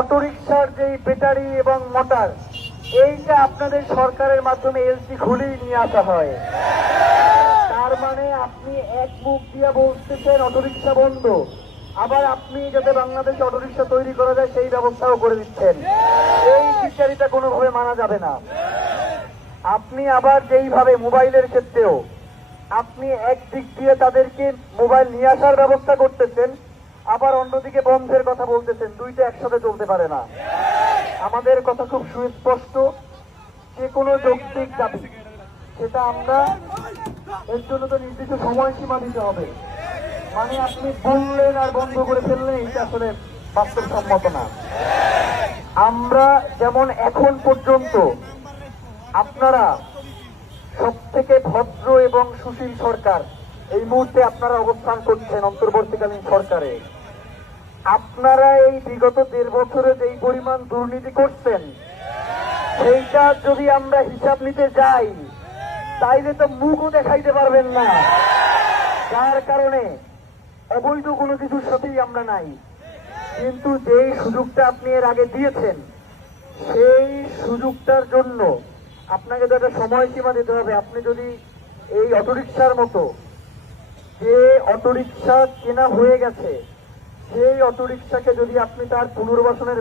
অটোরিকশার যে ব্যাটারি এবং মোটর, এইটা আপনাদের সরকারের মাধ্যমে এলসি খুলেই নিয়ে আসা হয়। তার মানে আপনি এক মুখ দিয়ে বলতেছেন অটোরিকশা বন্ধ, আবার আপনি যাতে বাংলাদেশে অটোরিকশা তৈরি করা যায় সেই ব্যবস্থাও করে দিচ্ছেন। এই বিচারিতা কোনোভাবে মানা যাবে না। আপনি আবার যেইভাবে মোবাইলের ক্ষেত্রেও আপনি একদিক দিয়ে তাদেরকে মোবাইল নিয়ে আসার ব্যবস্থা করতেছেন, আবার অন্যদিকে বন্ধের কথা বলতেছেন, দুইটা একসাথে চলতে পারে না। আমাদের কথা খুব সুস্পষ্ট, যে কোনো যৌক্তিক দাবি সেটা আমরা এর জন্য তো নির্দিষ্ট সময়সীমা দিতে হবে। মানে আপনি বললেন আর বন্ধ করে ফেললেন, এটা আসলে বাস্তবসম্মত না। আমরা যেমন এখন পর্যন্ত আপনারা সব থেকে ভদ্র এবং সুশীল সরকার এই মুহূর্তে আপনারা অবস্থান করছেন অন্তর্বর্তীকালীন সরকারে। আপনারা এই বিগত 1.5 বছরে যেই পরিমাণ দুর্নীতি করছেন, সেইটা যদি আমরা হিসাব নিতে যাই তাইলে তো মুখও দেখাইতে পারবেন না। যার কারণে অবৈধ কোনো কিছুর সাথেই আমরা নাই। কিন্তু যেই সুযোগটা আপনি এর আগে দিয়েছেন, সেই সুযোগটার জন্য আপনাকে তো একটা সময়সীমা দিতে হবে। আপনি যদি এই অটোরিকশার মতো যে অটোরিকশা কেনা হয়ে গেছে, সেই অটোরিকশাকে যদি আপনি তার পুনর্বাসনের